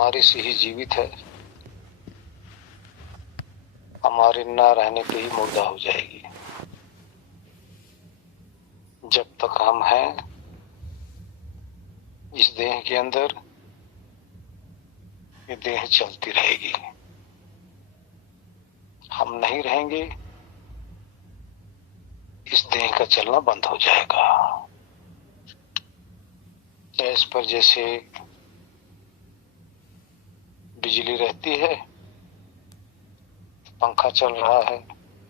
हमारे से ही जीवित है, हमारे ना रहने पे ही मुर्दा हो जाएगी। जब तक हम हैं इस देह के अंदर, ये देह चलती रहेगी। हम नहीं रहेंगे, इस देह का चलना बंद हो जाएगा। गैस पर जैसे बिजली रहती है, पंखा चल रहा है,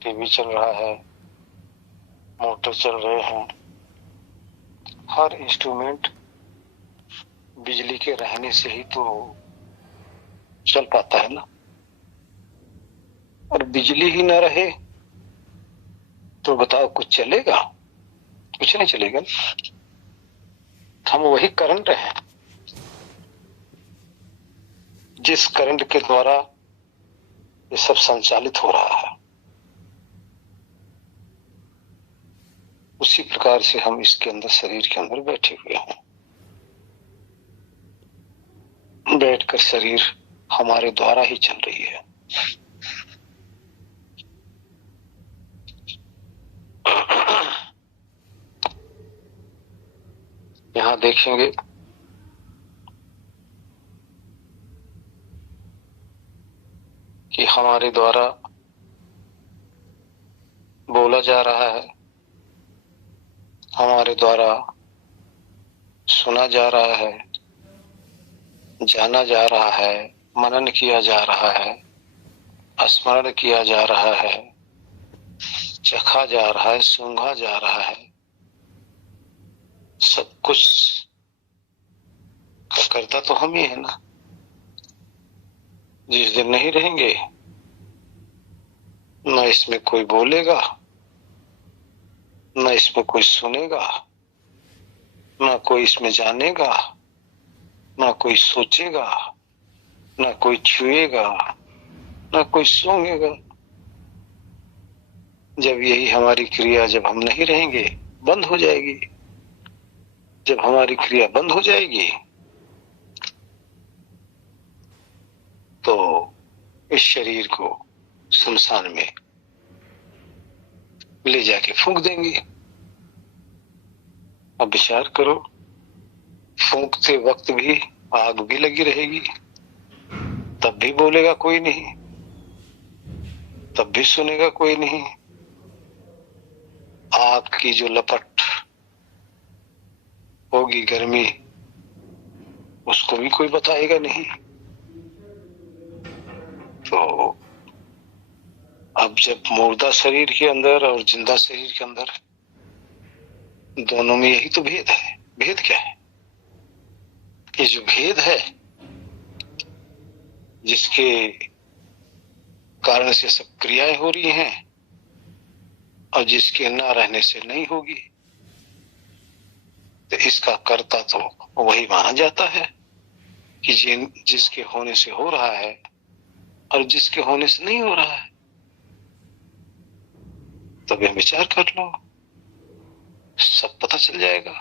टीवी चल रहा है, मोटर चल रहे हैं, हर इंस्ट्रूमेंट बिजली के रहने से ही तो चल पाता है ना। और बिजली ही ना रहे तो बताओ कुछ चलेगा? कुछ नहीं चलेगा। हम वही करंट हैं जिस करंट के द्वारा ये सब संचालित हो रहा है। उसी प्रकार से हम इसके अंदर, शरीर के अंदर बैठे हुए हैं। बैठकर शरीर हमारे द्वारा ही चल रही है। यहां देखेंगे कि हमारे द्वारा बोला जा रहा है, हमारे द्वारा सुना जा रहा है, जाना जा रहा है, मनन किया जा रहा है, स्मरण किया जा रहा है, चखा जा रहा है, सूंघा जा रहा है। सब कुछ का करता तो हम ही है ना। जिस दिन नहीं रहेंगे, न इसमें कोई बोलेगा, न इसमें कोई सुनेगा, न कोई इसमें जानेगा, न कोई सोचेगा, न कोई छुएगा, न कोई सूंघेगा। जब यही हमारी क्रिया, जब हम नहीं रहेंगे, बंद हो जाएगी। जब हमारी क्रिया बंद हो जाएगी तो इस शरीर को शमशान में ले जाके फूंक देंगे। अब विचार करो, फूंकते वक्त भी आग भी लगी रहेगी, तब भी बोलेगा कोई नहीं, तब भी सुनेगा कोई नहीं। आग की जो लपट होगी, गर्मी, उसको भी कोई बताएगा नहीं। तो अब जब मुर्दा शरीर के अंदर और जिंदा शरीर के अंदर, दोनों में यही तो भेद है। भेद क्या है? ये जो भेद है, जिसके कारण से सब क्रियाएं हो रही हैं और जिसके ना रहने से नहीं होगी, तो इसका कर्ता तो वही माना जाता है कि जिसके होने से हो रहा है और जिसके होने से नहीं हो रहा है। तब यह विचार कर लो, सब पता चल जाएगा।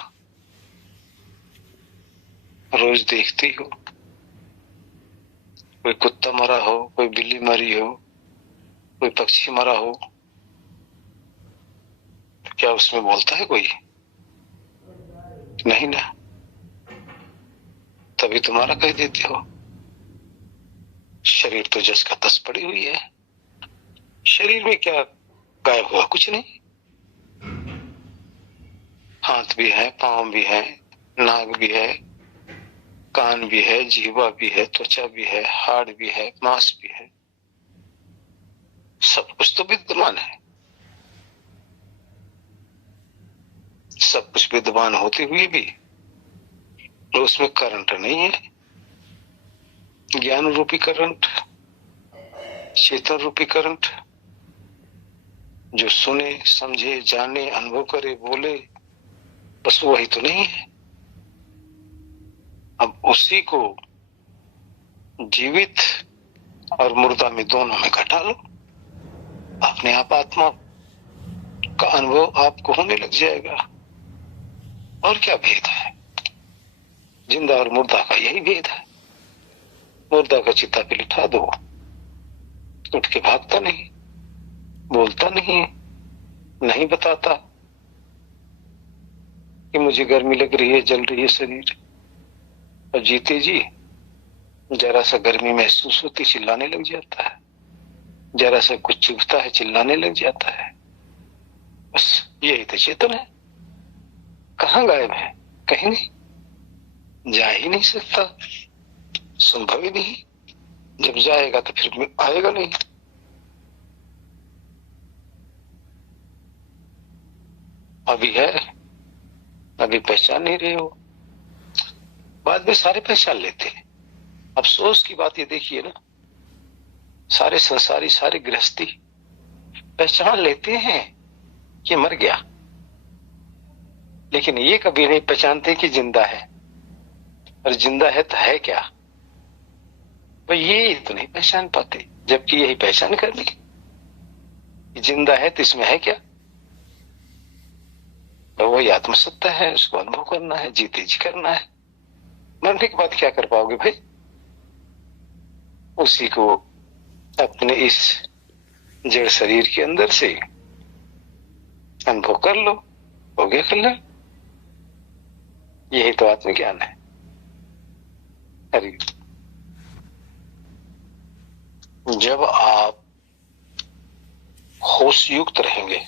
रोज देखते ही हो, कोई कुत्ता मरा हो, कोई बिल्ली मरी हो, कोई पक्षी मरा हो, तो क्या उसमें बोलता है कोई? नहीं ना। तभी तुम्हारा कह देते हो। शरीर तो जस का तस पड़ी हुई है। शरीर में क्या गायब हुआ? कुछ नहीं। हाथ भी है, पांव भी है, नाक भी है, कान भी है, जीवा भी है, त्वचा भी है, हाड़ भी है, मांस भी है, सब कुछ तो विद्यमान है। सब कुछ विद्यमान होते हुए भी तो उसमें करंट नहीं है। ज्ञान रूपी करंट, चेतन रूपी करंट, जो सुने, समझे, जाने, अनुभव करे, बोले, बस वही तो नहीं है। अब उसी को जीवित और मुर्दा में, दोनों में घटा लो, अपने आप आत्मा का अनुभव आपको होने लग जाएगा। और क्या भेद है? जिंदा और मुर्दा का यही भेद है। मुर्दा का चिता पे लिटा दो, उठ के भागता नहीं, बोलता नहीं, नहीं बताता कि मुझे गर्मी लग रही है, जल रही है शरीर। और जीते जी जरा सा गर्मी महसूस होती चिल्लाने लग जाता है, जरा सा कुछ चुभता है चिल्लाने लग जाता है। बस यही तो चेतन है। कहाँ गायब है? कहीं नहीं, जा ही नहीं सकता, संभव ही नहीं। जब जाएगा तो फिर आएगा नहीं। अभी है, अभी पहचान नहीं रहे हो, बाद में सारे पहचान लेते हैं। अफसोस की बात ये देखिए ना, सारे संसारी, सारे गृहस्थी पहचान लेते हैं कि मर गया, लेकिन ये कभी नहीं पहचानते कि जिंदा है। और जिंदा है तो है क्या, तो ये तो नहीं पहचान पाते, जबकि यही पहचान करनी। जिंदा है तो इसमें है क्या, तो वही आत्मसत्ता है, उसको अनुभव करना है, जीते जी करना है। मरने के बाद क्या कर पाओगे भाई? उसी को अपने इस जड़ शरीर के अंदर से अनुभव कर लो, हो गया कल्याण। यही तो आत्मज्ञान है। हरि। जब आप होश युक्त रहेंगे,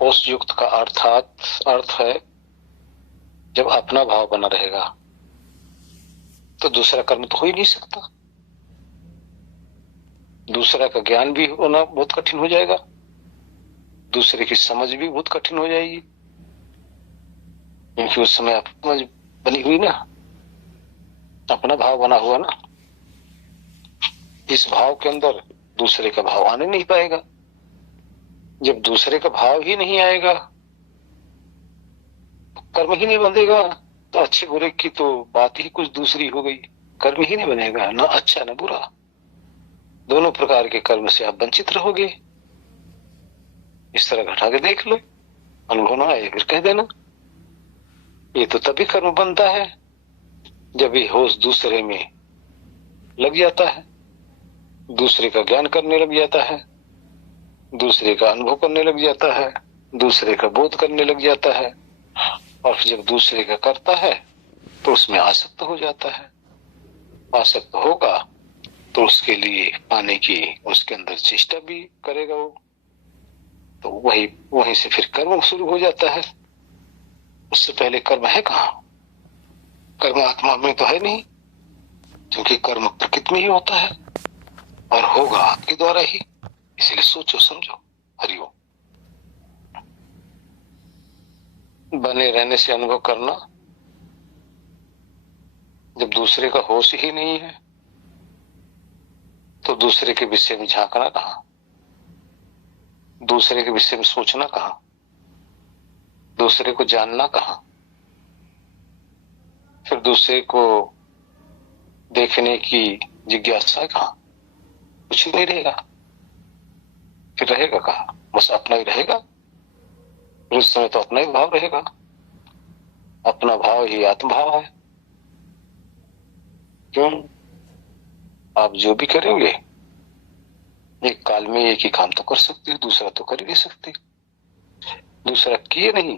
होश युक्त का अर्थ है जब अपना भाव बना रहेगा तो दूसरा कर्म तो हो ही नहीं सकता। दूसरा का ज्ञान भी होना बहुत कठिन हो जाएगा, दूसरे की समझ भी बहुत कठिन हो जाएगी, क्योंकि उस समय समझ बनी हुई ना, अपना भाव बना हुआ ना। इस भाव के अंदर दूसरे का भाव आने नहीं पाएगा। जब दूसरे का भाव ही नहीं आएगा, कर्म ही नहीं बंधेगा, तो अच्छे बुरे की तो बात ही कुछ दूसरी हो गई। कर्म ही नहीं बनेगा, ना अच्छा ना बुरा, दोनों प्रकार के कर्म से आप वंचित रहोगे। इस तरह घटा के देख लो, अनुभव ना आए फिर कह देना। ये तो तभी कर्म बनता है जब ये होश दूसरे में लग जाता है, दूसरे का ज्ञान करने लग जाता है, दूसरे का अनुभव करने लग जाता है, दूसरे का बोध करने लग जाता है। और जब दूसरे का करता है तो उसमें आसक्त हो जाता है। आसक्त होगा तो उसके लिए पाने की उसके अंदर चेष्टा भी करेगा वो, तो वहीं से फिर कर्म शुरू हो जाता है। उससे पहले कर्म है कहाँ? कर्म आत्मा में तो है नहीं, क्योंकि कर्म प्रकृति में ही होता है और होगा आपके द्वारा ही। इसलिए सोचो समझो। हरिओम। बने रहने से अनुभव करना, जब दूसरे का होश ही नहीं है तो दूसरे के विषय में झांकना कहां, दूसरे के विषय में सोचना कहां, दूसरे को जानना कहां, फिर दूसरे को देखने की जिज्ञासा कहां? कुछ नहीं रहेगा। फिर रहेगा कहां? बस अपना ही रहेगा। उस समय तो अपना ही भाव रहेगा। अपना भाव ही आत्मभाव है। क्यों? आप जो भी करेंगे एक काल में एक ही काम तो कर सकते हो, दूसरा तो कर ही नहीं सकते। दूसरा किए नहीं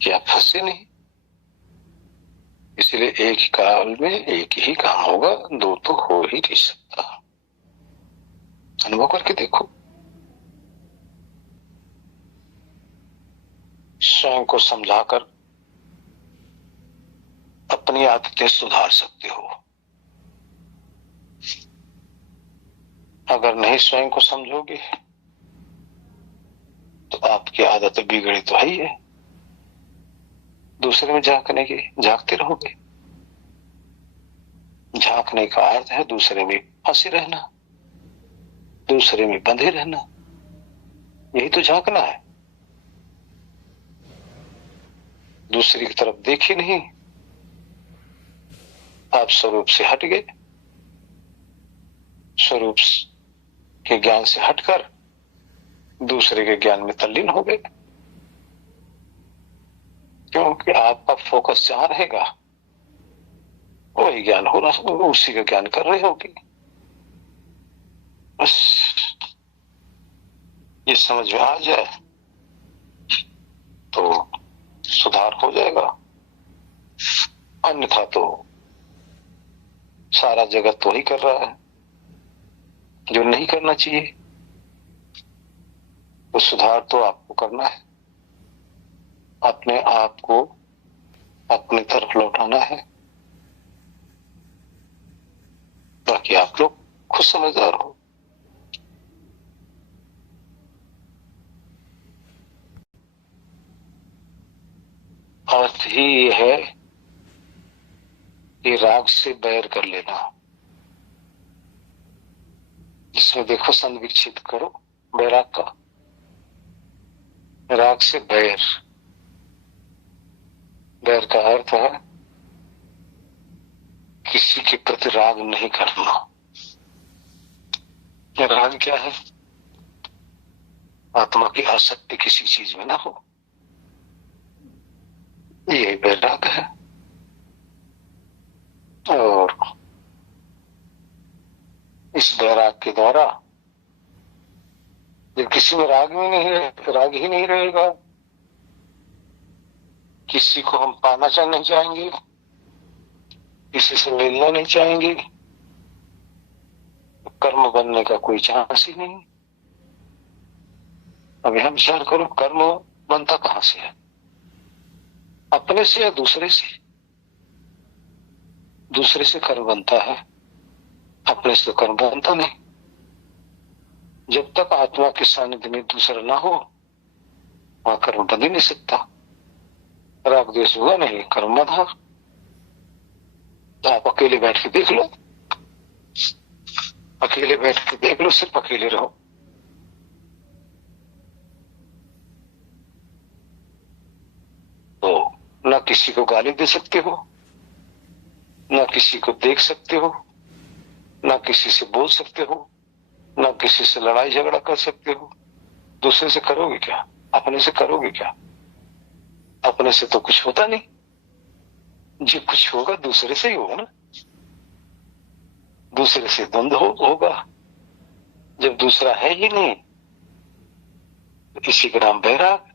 कि आप फंसे नहीं। इसलिए एक ही काल में एक ही काम होगा, दो तो हो ही नहीं सकता। अनुभव करके देखो। स्वयं को समझाकर अपनी आदतें सुधार सकते हो। अगर नहीं स्वयं को समझोगे तो आपकी आदत बिगड़ी तो है ही है। दूसरे में झांकने की झांकते रहोगे। झांकने का अर्थ है दूसरे में फंसे रहना, दूसरे में बंधे रहना। यही तो झांकना है। दूसरी की तरफ देखी नहीं, आप स्वरूप से हट गए, स्वरूप के ज्ञान से हटकर दूसरे के ज्ञान में तल्लीन हो गए। क्योंकि आपका फोकस जहां रहेगा वही ज्ञान हो रहा, उसी का ज्ञान कर रहे होगी। बस ये समझ में आ जाए तो सुधार हो जाएगा, अन्यथा तो सारा जगत तो ही कर रहा है जो नहीं करना चाहिए। तो सुधार तो आपको करना है, अपने आप को अपनी तरफ लौटाना है। बाकी आप लोग खुद समझदार हो। अर्थ ही ये है कि राग से बैर कर लेना, जिसमें देखो संग विच्छेद करो बैराग का। राग से बैर, बैर का अर्थ है किसी के प्रति राग नहीं करना। राग क्या है? आत्मा की आसक्ति किसी चीज में ना हो, ये बैराग है। और इस बैराग के द्वारा जब किसी में राग में नहीं है, राग ही नहीं रहेगा, किसी को हम पाना नहीं चाहेंगे, किसी से मिलना नहीं चाहेंगे, कर्म बनने का कोई चांस ही नहीं। अब यहां विचार करो, कर्म बनता कहां से है? अपने से या दूसरे से? दूसरे से कर्म बनता है, अपने से कर्म बनता नहीं। जब तक आत्मा के सानिध्य में दूसरा ना हो वहां कर्म बन ही नहीं सकता। राग द्वेष हुआ नहीं, कर्म बंधा। तो आप अकेले बैठ के देख लो, अकेले बैठ के देख लो, सिर्फ अकेले रहो, तो ना किसी को गाली दे सकते हो, ना किसी को देख सकते हो, ना किसी से बोल सकते हो, ना किसी से लड़ाई झगड़ा कर सकते हो। दूसरे से करोगे क्या? अपने से करोगे क्या? अपने से तो कुछ होता नहीं। जो कुछ होगा दूसरे से ही होगा ना। दूसरे से द्वंद्व होगा। जब दूसरा है ही नहीं तो इसी का नाम बैराग।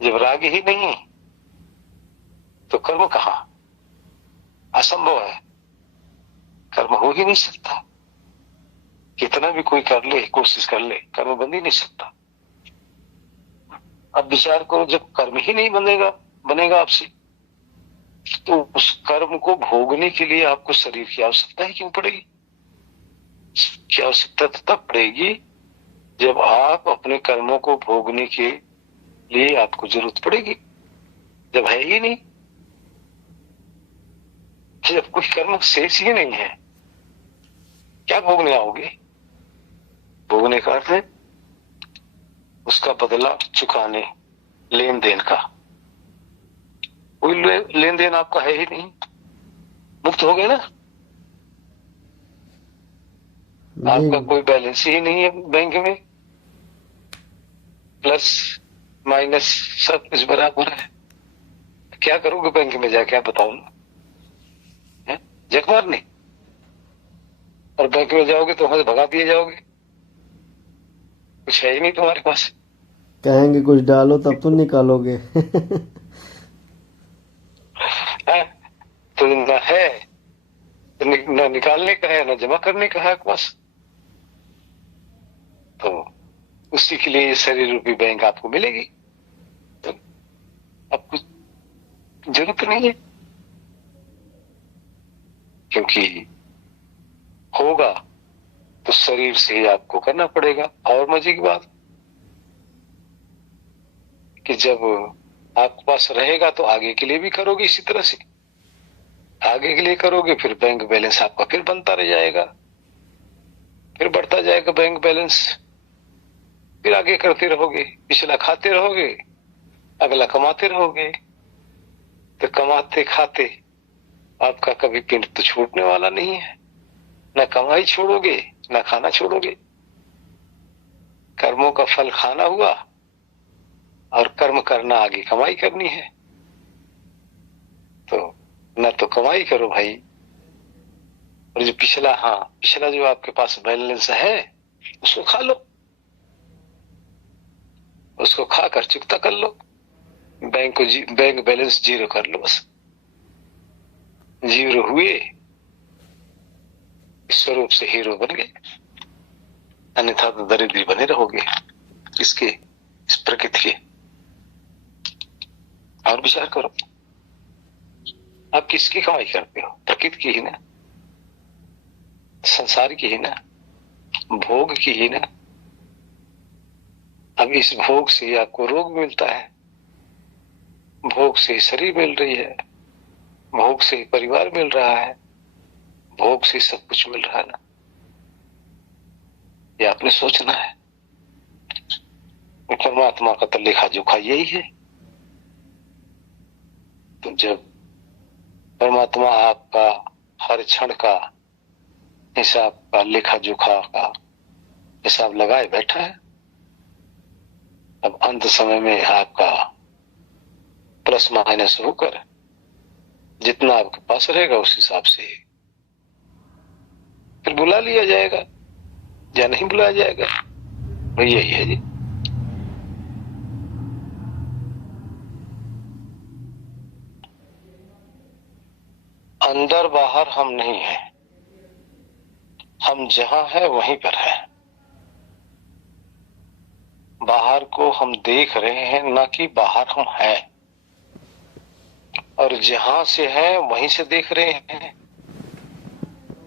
जब राग ही नहीं तो कर्म कहां? असंभव है, कर्म हो ही नहीं सकता। कितना भी कोई कर ले, कोशिश कर ले, कर्म बन ही नहीं सकता। अब विचार करो, जब कर्म ही नहीं बनेगा आपसे, तो उस कर्म को भोगने के लिए आपको शरीर की आवश्यकता ही क्यों पड़ेगी? की आवश्यकता तो तब पड़ेगी जब आप अपने कर्मों को भोगने के लिए आपको जरूरत पड़ेगी। जब है ही नहीं, जब कोई कर्म शेष ही नहीं है, क्या भोगने आओगे? भोगने का अर्थ है उसका बदला चुकाने, लेन देन का। कोई लेन देन आपका है ही नहीं, मुक्त हो गए ना। आपका कोई बैलेंस ही नहीं है बैंक में, प्लस माइनस सब कुछ बराबर है। क्या करोगे बैंक में जाके, आप बताओ ना। जग मारने? और बैंक में जाओगे तो वहां से भगा दिए जाओगे, कुछ है ही नहीं तुम्हारे पास। कहेंगे कुछ डालो तब तो निकालोगे। तो ना है तो ना निकालने का है, ना जमा करने का है आपके पास। तो उसी के लिए शरीर रूपी बैंक आपको मिलेगी। तो आपको जरूरत नहीं है, क्योंकि होगा तो शरीर से ही आपको करना पड़ेगा। और मजे की बात कि जब आपके पास रहेगा तो आगे के लिए भी करोगे इसी तरह से। आगे के लिए करोगे, फिर बैंक बैलेंस आपका फिर बनता रह जाएगा, फिर बढ़ता जाएगा बैंक बैलेंस। फिर आगे करते रहोगे, पिछला खाते रहोगे, अगला कमाते रहोगे। तो कमाते खाते आपका कभी पिंड तो छूटने वाला नहीं है। ना कमाई छोड़ोगे, ना खाना छोड़ोगे। कर्मों का फल खाना हुआ और कर्म करना आगे कमाई करनी है। तो वरना तो कमाई करो भाई। और जो पिछला जो आपके पास बैलेंस है उसको खा लो, उसको खाकर चुकता कर लो। बैंक बैलेंस जीरो कर लो, बस जीरो हुए स्वरूप से हीरो बन गए, अन्यथा तो दरिद्री बने रहोगे इसके, इस प्रकृति के। और विचार करो, आप किसकी कमाई करते हो? प्रकृति की ही ना, संसार की ही ना, भोग की ही ना। अब इस भोग से आपको रोग मिलता है, भोग से शरीर मिल रही है, भोग से परिवार मिल रहा है, भोग से सब कुछ मिल रहा है ना। ये आपने सोचना है। परमात्मा का तो लेखा जोखा यही है। तो जब परमात्मा आपका हर क्षण का हिसाब का, लेखा जोखा का हिसाब लगाए बैठा है, अब अंत समय में आपका प्लस माइनस होकर जितना आपके पास रहेगा उस हिसाब से फिर बुला लिया जाएगा या नहीं बुलाया जाएगा, वही यही है जी। अंदर बाहर हम नहीं हैं, हम जहां हैं वहीं पर हैं। बाहर को हम देख रहे हैं, ना कि बाहर हम हैं, और जहां से हैं वहीं से देख रहे हैं।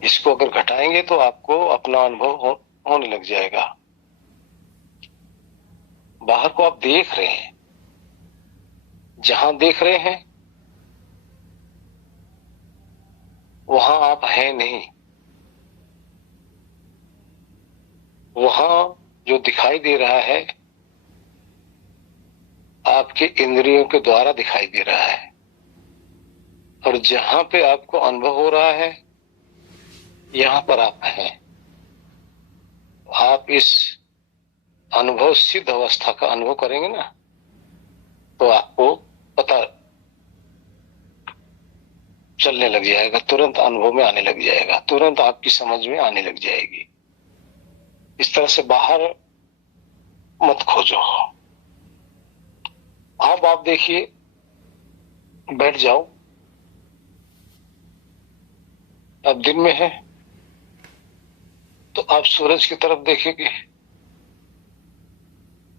इसको अगर घटाएंगे तो आपको अपना अनुभव होने लग जाएगा। बाहर को आप देख रहे हैं, जहां देख रहे हैं वहां आप हैं नहीं। वहां जो दिखाई दे रहा है आपके इंद्रियों के द्वारा दिखाई दे रहा है, और जहां पे आपको अनुभव हो रहा है यहां पर आप हैं। आप इस अनुभव सिद्ध अवस्था का अनुभव करेंगे ना, तो आपको पता चलने लग जाएगा, तुरंत अनुभव में आने लग जाएगा, तुरंत आपकी समझ में आने लग जाएगी। इस तरह से बाहर मत खोजो। अब आप देखिए, बैठ जाओ, अब दिन में है तो आप सूरज की तरफ देखेंगे,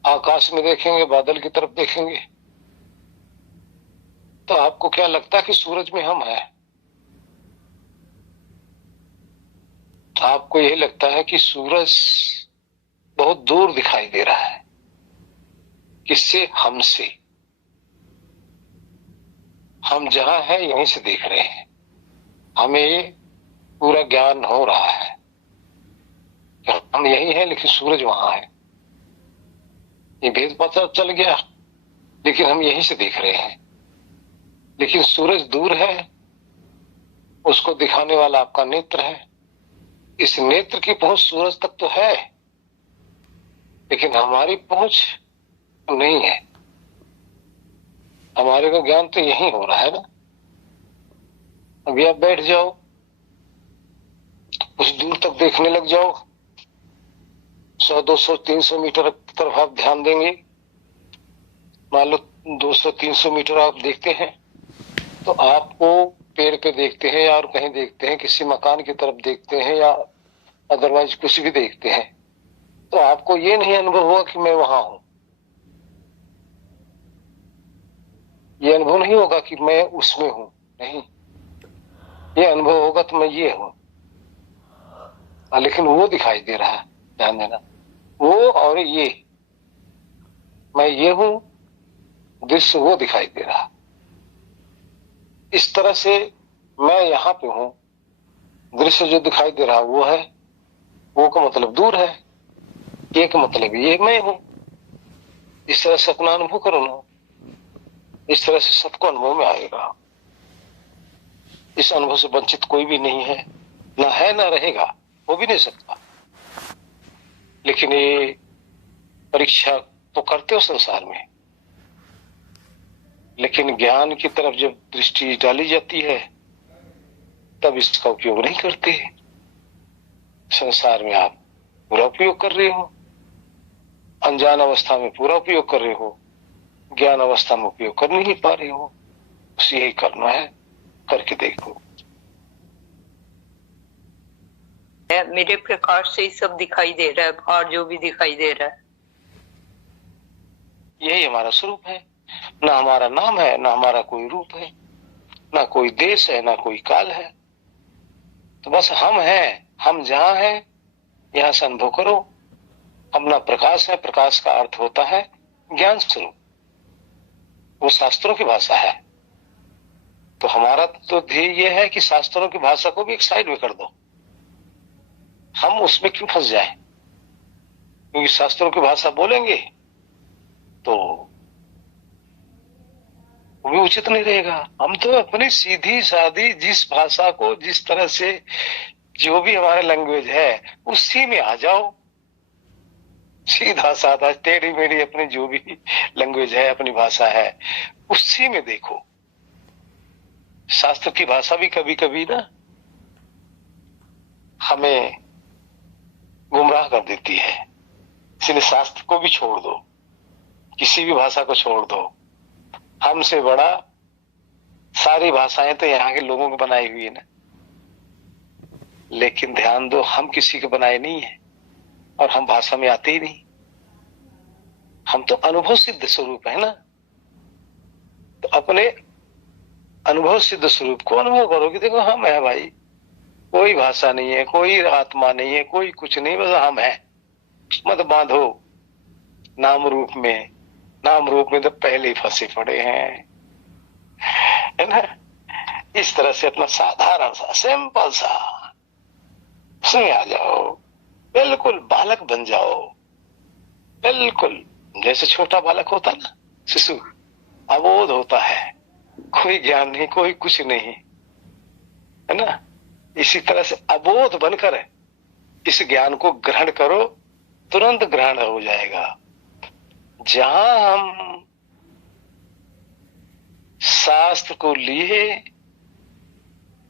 आकाश में देखेंगे, बादल की तरफ देखेंगे, तो आपको क्या लगता है कि सूरज में हम हैं? तो आपको यही लगता है कि सूरज बहुत दूर दिखाई दे रहा है। किससे? हमसे। हम जहां हैं यहीं से देख रहे हैं, हमें ये पूरा ज्ञान हो रहा है कि हम यही हैं लेकिन सूरज वहां है। ये भेद पता चल गया, लेकिन हम यहीं से देख रहे हैं। लेकिन सूरज दूर है, उसको दिखाने वाला आपका नेत्र है। इस नेत्र की पहुंच सूरज तक तो है, लेकिन हमारी पहुंच नहीं है। हमारे को ज्ञान तो यही हो रहा है ना। अभी आप बैठ जाओ, कुछ दूर तक देखने लग जाओ, 100, 200, 300 मीटर की तरफ आप ध्यान देंगे। मान लो 200, 300 मीटर आप देखते हैं, तो आपको पेड़ पे देखते हैं या और कहीं देखते हैं, किसी मकान की तरफ देखते हैं या अदरवाइज कुछ भी देखते हैं, तो आपको ये नहीं अनुभव हुआ कि मैं वहां हूं। ये अनुभव नहीं होगा कि मैं उसमें हूं, नहीं। ये अनुभव होगा तो मैं ये हूं। लेकिन वो दिखाई दे रहा है, ध्यान देना, वो और ये, मैं ये हूं, दृश्य वो दिखाई दे रहा। इस तरह से मैं यहां पे हूं, दृश्य जो दिखाई दे रहा वो है, वो का मतलब दूर है, ये का मतलब ये मैं हूं। इस तरह से अपना अनुभव करो ना, इस तरह से सबको अनुभव में आएगा। इस अनुभव से वंचित कोई भी नहीं है, ना है ना रहेगा, हो भी नहीं सकता। लेकिन ये परीक्षा तो करते हो संसार में, लेकिन ज्ञान की तरफ जब दृष्टि डाली जाती है तब इसका उपयोग नहीं करते। संसार में आप पूरा उपयोग कर रहे हो, अनजान अवस्था में पूरा उपयोग कर रहे हो, ज्ञान अवस्था में उपयोग कर नहीं पा रहे हो। बस यही करना है, करके देखो। मेरे प्रकाश से ही सब दिखाई दे रहा है, और जो भी दिखाई दे रहा है यही हमारा स्वरूप है। ना हमारा नाम है, ना हमारा कोई रूप है, ना कोई देश है, ना कोई काल है। तो बस हम हैं। हम जहां हैं यहां से अनुभव करो। हम ना प्रकाश है। प्रकाश का अर्थ होता है ज्ञान स्वरूप। वो शास्त्रों की भाषा है। तो हमारा तो ध्येय यह है कि शास्त्रों की भाषा को भी एक साइड में कर दो। हम उसमें क्यों फंस जाए? क्योंकि शास्त्रों की भाषा बोलेंगे तो वो भी उचित नहीं रहेगा। हम तो अपनी सीधी सादी जिस भाषा को जिस तरह से जो भी हमारा लैंग्वेज है उसी में आ जाओ। सीधा साधा टेढ़ी मेढ़ी अपनी जो भी लैंग्वेज है, अपनी भाषा है, उसी में देखो। शास्त्र की भाषा भी कभी कभी ना हमें गुमराह कर देती है। इसलिए शास्त्र को भी छोड़ दो, किसी भी भाषा को छोड़ दो। हमसे बड़ा सारी भाषाएं तो यहाँ के लोगों को बनाई हुई है ना। लेकिन ध्यान दो, हम किसी के बनाए नहीं है और हम भाषा में आते ही नहीं। हम तो अनुभव सिद्ध स्वरूप है ना। तो अपने अनुभव सिद्ध स्वरूप को अनुभव करो कि देखो हम है भाई। कोई भाषा नहीं है, कोई आत्मा नहीं है, कोई कुछ नहीं, बस हम है। मत बांधो नाम रूप में। नाम रूप में तो पहले ही फंसे पड़े हैं, है ना। इस तरह से अपना साधारण सा सिंपल सा उसमें आ जाओ। बिल्कुल बालक बन जाओ। बिल्कुल जैसे छोटा बालक होता ना, शिशु अबोध होता है, कोई ज्ञान नहीं, कोई कुछ नहीं, है ना। इसी तरह से अबोध बनकर इस ज्ञान को ग्रहण करो, तुरंत ग्रहण हो जाएगा। जहां हम शास्त्र को लिए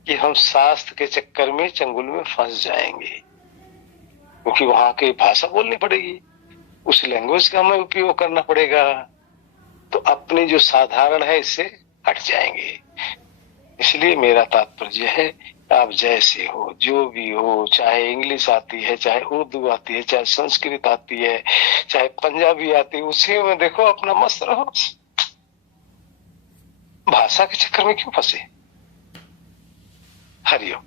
कि हम शास्त्र के चक्कर में चंगुल में फंस जाएंगे, क्योंकि वहां की भाषा बोलनी पड़ेगी, उस लैंग्वेज का हमें उपयोग करना पड़ेगा। तो अपनी जो साधारण है इससे हट जाएंगे। इसलिए मेरा तात्पर्य है, आप जैसे हो, जो भी हो, चाहे इंग्लिश आती है, चाहे उर्दू आती है, चाहे संस्कृत आती है, चाहे पंजाबी आती है, उसी में देखो अपना मस्त रहो। भाषा के चक्कर में क्यों फंसे? हरिओम।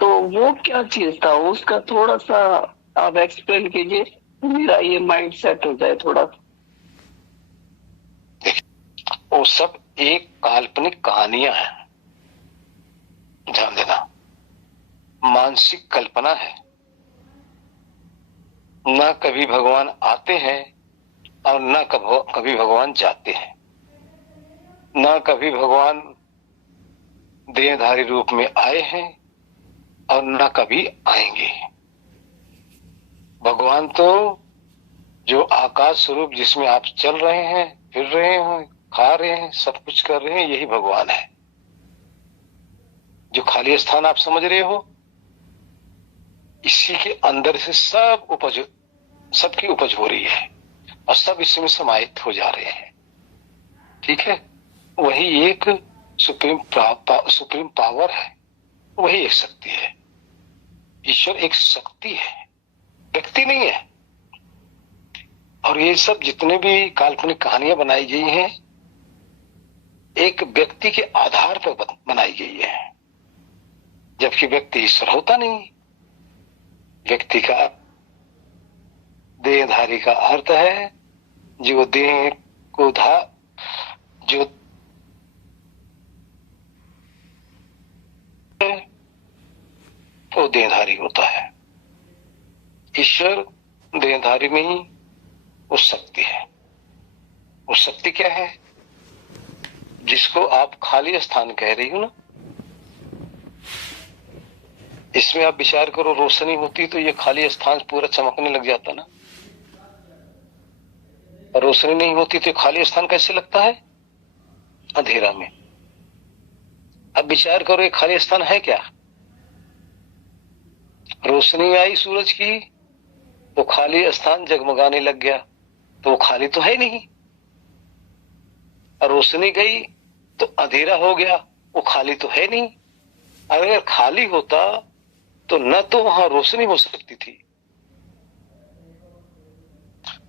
तो वो क्या चीज था, उसका थोड़ा सा आप एक्सप्लेन कीजिए, मेरा ये माइंड सेट हो जाए थोड़ा। वो सब एक काल्पनिक कहानियां हैं, ध्यान देना। मानसिक कल्पना है। ना कभी भगवान आते हैं और ना कभी भगवान जाते हैं। ना कभी भगवान देहधारी रूप में आए हैं और ना कभी आएंगे। भगवान तो जो आकाश स्वरूप जिसमें आप चल रहे हैं, फिर रहे हैं, खा रहे हैं, सब कुछ कर रहे हैं, यही भगवान है। जो खाली स्थान आप समझ रहे हो, इसी के अंदर से सबकी उपज हो रही है और सब इसमें समाहित हो जा रहे हैं। ठीक है, वही एक सुप्रीम पावर है, वही एक शक्ति है। ईश्वर एक शक्ति है, व्यक्ति नहीं है। और ये सब जितने भी काल्पनिक कहानियां बनाई गई हैं, एक व्यक्ति के आधार पर बनाई गई है, जबकि व्यक्ति ईश्वर होता नहीं। व्यक्ति का देहधारी का अर्थ है जो देह को जो वो देहधारी होता है। ईश्वर देहधारी नहीं, वो शक्ति है। वो शक्ति क्या है? जिसको आप खाली स्थान कह रही हो ना, इसमें आप विचार करो, रोशनी होती तो ये खाली स्थान पूरा चमकने लग जाता ना। रोशनी नहीं होती तो खाली स्थान कैसे लगता है? अंधेरा में। अब विचार करो, ये खाली स्थान है क्या? रोशनी आई सूरज की तो खाली स्थान जगमगाने लग गया, तो वो खाली तो है नहीं। और रोशनी गई तो अंधेरा हो गया, वो खाली तो है नहीं। अगर खाली होता तो न तो वहां रोशनी हो सकती थी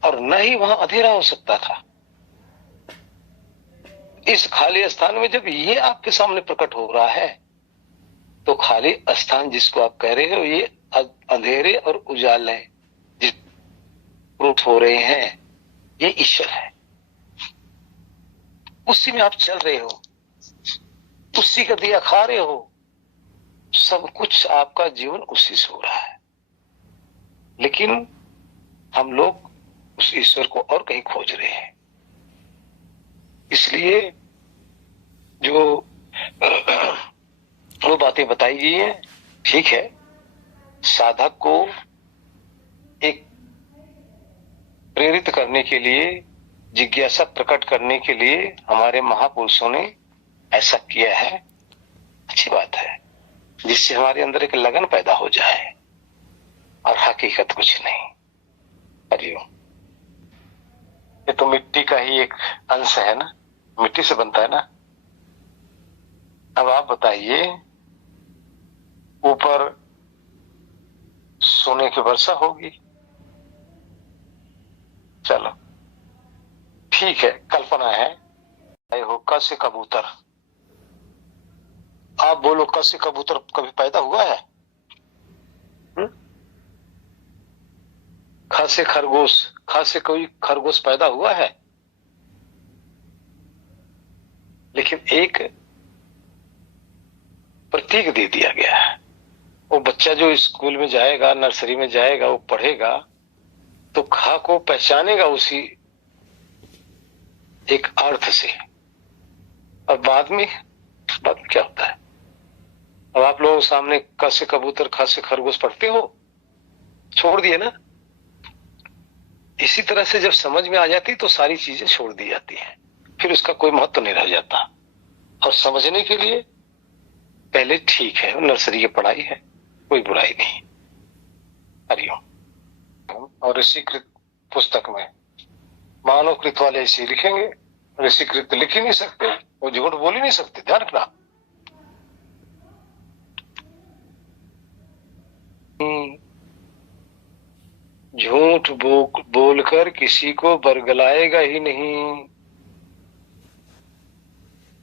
और न ही वहां अंधेरा हो सकता था। इस खाली स्थान में जब ये आपके सामने प्रकट हो रहा है तो खाली स्थान जिसको आप कह रहे हो, ये अंधेरे और उजाले जिस रूप हो रहे हैं, ये ईश्वर है। उसी में आप चल रहे हो, उसी का दिया खा रहे हो, सब कुछ आपका जीवन उसी से हो रहा है। लेकिन हम लोग उस ईश्वर को और कहीं खोज रहे हैं। इसलिए जो वो बातें बताई गई हैं, ठीक है, साधक को एक प्रेरित करने के लिए, जिज्ञासा प्रकट करने के लिए हमारे महापुरुषों ने ऐसा किया है। अच्छी बात है, जिससे हमारे अंदर एक लगन पैदा हो जाए और हकीकत कुछ नहीं। हरिओम। ये तो मिट्टी का ही एक अंश है ना, मिट्टी से बनता है ना। अब आप बताइए, ऊपर सोने की वर्षा होगी, चलो ठीक है, कल्पना है। हो क से कबूतर, आप बोलो क से कबूतर कभी पैदा हुआ है? ख से खरगोश, ख से कोई खरगोश पैदा हुआ है? लेकिन एक प्रतीक दे दिया गया है। वो बच्चा जो स्कूल में जाएगा, नर्सरी में जाएगा, वो पढ़ेगा तो ख को पहचानेगा उसी एक अर्थ से। और बाद में क्या होता है? अब आप लोगों के सामने क से कबूतर, ख से खरगोश पढ़ते हो, छोड़ दिए ना। इसी तरह से जब समझ में आ जाती तो सारी चीजें छोड़ दी जाती हैं, फिर उसका कोई महत्व नहीं रह जाता। और समझने के लिए पहले ठीक है, नर्सरी की पढ़ाई है, कोई बुराई नहीं। हरिओम। और ऋषिकृत पुस्तक में मानवकृत वाले ऐसे लिखेंगे, ऋषिकृत लिख ही नहीं सकते, वो झूठ बोल ही नहीं सकते, ध्यान रखना। झूठ बोलकर किसी को बरगलाएगा ही नहीं,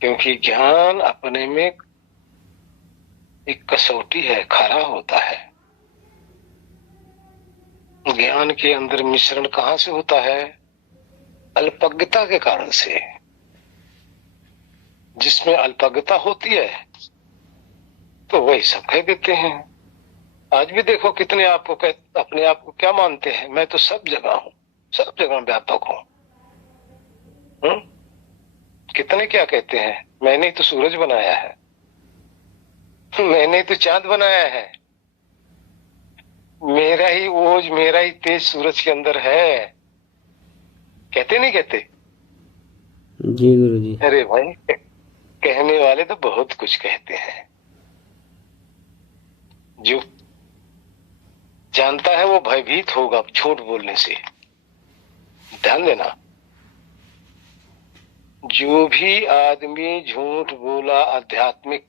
क्योंकि ज्ञान अपने में एक कसौटी है, खरा होता है। ज्ञान के अंदर मिश्रण कहां से होता है? अल्पज्ञता के कारण से। जिसमें अल्पज्ञता होती है तो वही सब कह देते हैं। आज भी देखो कितने आपको अपने आप को क्या मानते हैं, मैं तो सब जगह हूं, सब जगह व्यापक हूं। कितने क्या कहते हैं, मैंने तो सूरज बनाया है, मैंने तो चांद बनाया है, मेरा ही ओज, मेरा ही तेज सूरज के अंदर है। कहते नहीं कहते? जी गुरु जी। अरे भाई, कहने वाले तो बहुत कुछ कहते हैं। जो जानता है वो भयभीत होगा झूठ बोलने से। ध्यान देना, जो भी आदमी झूठ बोला आध्यात्मिक,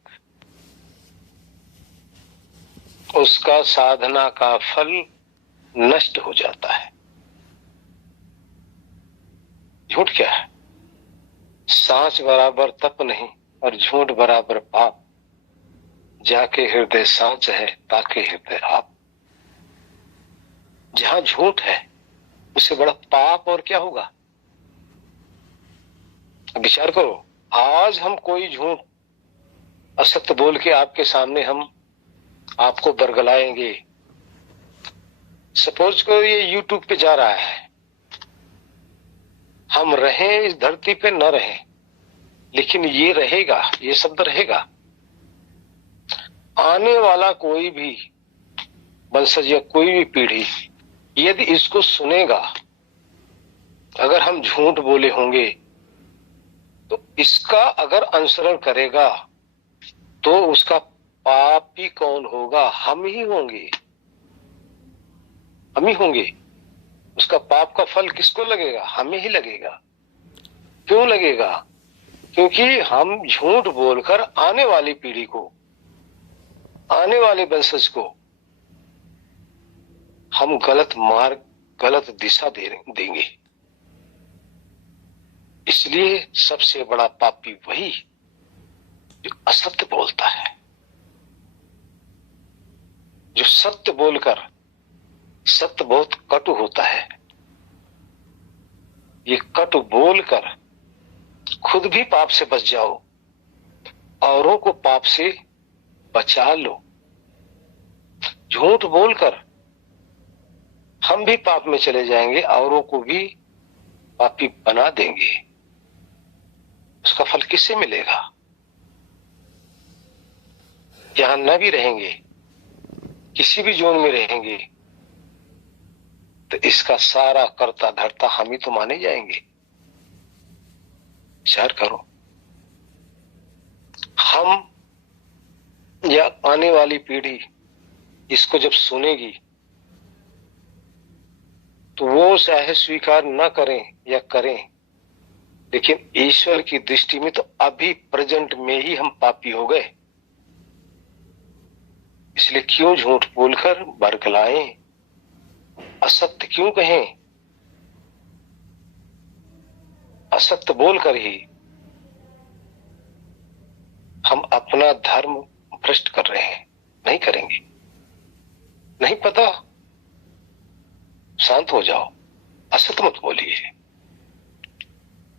उसका साधना का फल नष्ट हो जाता है। झूठ क्या है? सांच बराबर तप नहीं और झूठ बराबर पाप। जाके हृदय सांच है, ताके हृदय आप। जहां झूठ है उससे बड़ा पाप और क्या होगा? विचार करो, आज हम कोई झूठ असत्य बोल के आपके सामने हम आपको बरगलाएंगे। सपोज करो ये यूट्यूब पे जा रहा है, हम रहें इस धरती पे न रहें, लेकिन ये रहेगा, ये शब्द रहेगा। आने वाला कोई भी वंशज या कोई भी पीढ़ी यदि इसको सुनेगा, अगर हम झूठ बोले होंगे तो इसका अगर अनुसरण करेगा तो उसका पापी कौन होगा? हम ही होंगे, हम ही होंगे। उसका पाप का फल किसको लगेगा? हमें ही लगेगा। क्यों लगेगा? क्योंकि हम झूठ बोलकर आने वाली पीढ़ी को, आने वाले वंशज को हम गलत मार्ग, गलत दिशा देंगे। इसलिए सबसे बड़ा पापी वही जो असत्य बोलता है, जो सत्य बोलकर, सत्य बहुत कटु होता है, ये कटु बोलकर खुद भी पाप से बच जाओ, औरों को पाप से बचा लो। झूठ बोलकर हम भी पाप में चले जाएंगे, औरों को भी पापी बना देंगे। उसका फल किससे मिलेगा? जहां न भी रहेंगे, किसी भी जोन में रहेंगे, तो इसका सारा कर्ता धर्ता हम ही तो माने जाएंगे। विचार करो, हम या आने वाली पीढ़ी इसको जब सुनेगी तो वो चाहे स्वीकार न करें या करें, लेकिन ईश्वर की दृष्टि में तो अभी प्रेजेंट में ही हम पापी हो गए। इसलिए क्यों झूठ बोलकर बरगलाएं, असत्य क्यों कहें? असत्य बोलकर ही हम अपना धर्म भ्रष्ट कर रहे हैं। नहीं करेंगे, नहीं पता, शांत हो जाओ, असत्य मत बोलिए।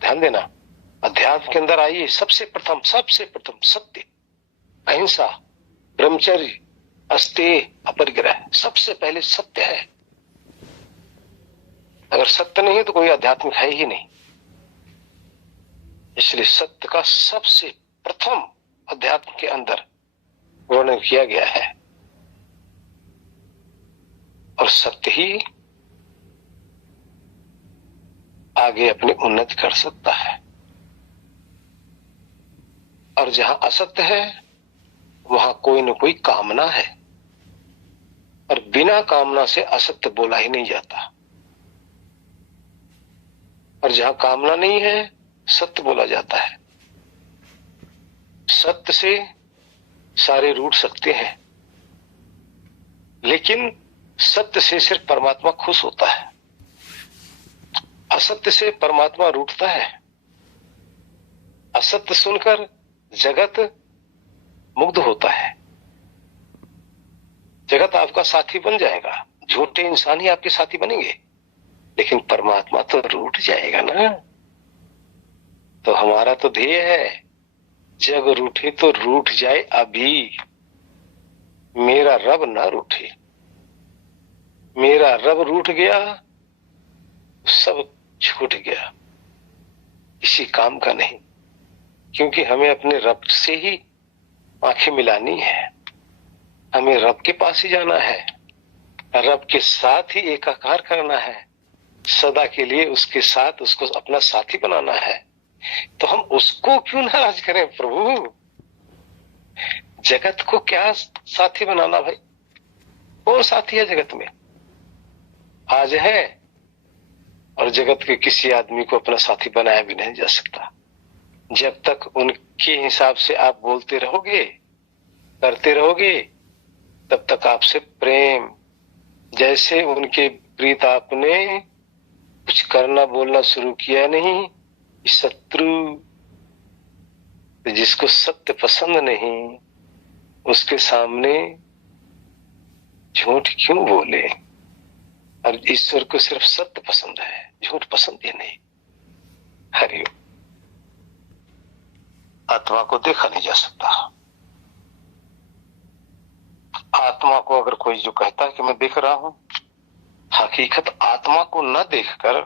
ध्यान देना, अध्यात्म के अंदर आइए। सबसे प्रथम सत्य, अहिंसा, ब्रह्मचर्य, अस्तेय, अपरिग्रह, सबसे पहले सत्य है। अगर सत्य नहीं है तो कोई आध्यात्मिक है ही नहीं। इसलिए सत्य का सबसे प्रथम अध्यात्म के अंदर वर्णन किया गया है, और सत्य ही आगे अपनी उन्नति कर सकता है। और जहां असत्य है वहां कोई न कोई कामना है, और बिना कामना से असत्य बोला ही नहीं जाता। और जहां कामना नहीं है सत्य बोला जाता है। सत्य से सारे रूठ सकते हैं, लेकिन सत्य से सिर्फ परमात्मा खुश होता है, असत्य से परमात्मा रूठता है। असत्य सुनकर जगत मुग्ध होता है, जगत आपका साथी बन जाएगा, झूठे इंसान ही आपके साथी बनेंगे, लेकिन परमात्मा तो रूठ जाएगा ना। तो हमारा तो ध्येय है, जग रूठे तो रूठ जाए अभी, मेरा रब ना रूठे। मेरा रब रूठ गया, सब छूट गया, किसी काम का नहीं। क्योंकि हमें अपने रब से ही आंखें मिलानी है, हमें रब के पास ही जाना है, रब के साथ ही एकाकार करना है, सदा के लिए उसके साथ उसको अपना साथी बनाना है। तो हम उसको क्यों नाराज करें प्रभु? जगत को क्या साथी बनाना भाई? कौन साथी है जगत में? आज है, और जगत के किसी आदमी को अपना साथी बनाया भी नहीं जा सकता। जब तक उनके हिसाब से आप बोलते रहोगे, करते रहोगे, तब तक आपसे प्रेम, जैसे उनके प्रीत आपने कुछ करना बोलना शुरू किया नहीं, शत्रु, जिसको सत्य पसंद नहीं उसके सामने झूठ क्यों बोले? और ईश्वर को सिर्फ सत्य पसंद है, झूठ पसंद ही नहीं। हरिओम। आत्मा को देखा नहीं जा सकता। आत्मा को अगर कोई जो कहता है कि मैं देख रहा हूं, हकीकत आत्मा को न देखकर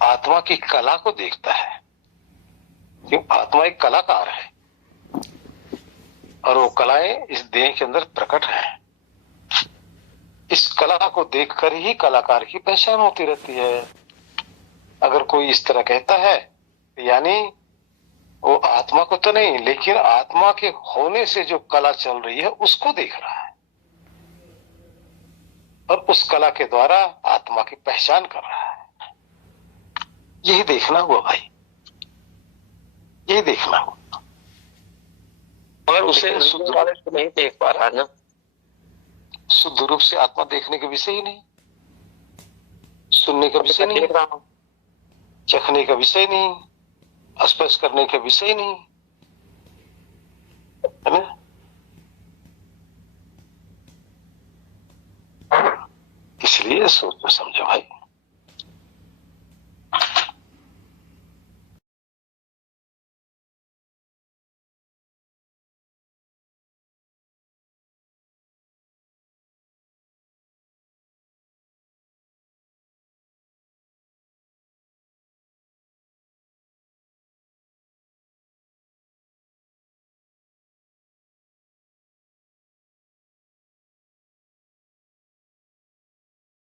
आत्मा की कला को देखता है। क्यों? आत्मा एक कलाकार है, और वो कलाएं इस देह के अंदर प्रकट है। इस कला को देखकर ही कलाकार की पहचान होती रहती है। अगर कोई इस तरह कहता है, यानी वो आत्मा आत्मा को तो नहीं, लेकिन आत्मा के होने से जो कला चल रही है उसको देख रहा है और उस कला के द्वारा आत्मा की पहचान कर रहा है। यही देखना हुआ भाई, यही देखना हुआ। मगर उसे शुद्ध वाले को नहीं देख पा रहा ना। शुद्ध रूप से आत्मा देखने के विषय ही नहीं, सुनने का विषय नहीं, चखने का विषय नहीं, स्पर्श करने का विषय नहीं, है ना। इसलिए सोचो समझो भाई।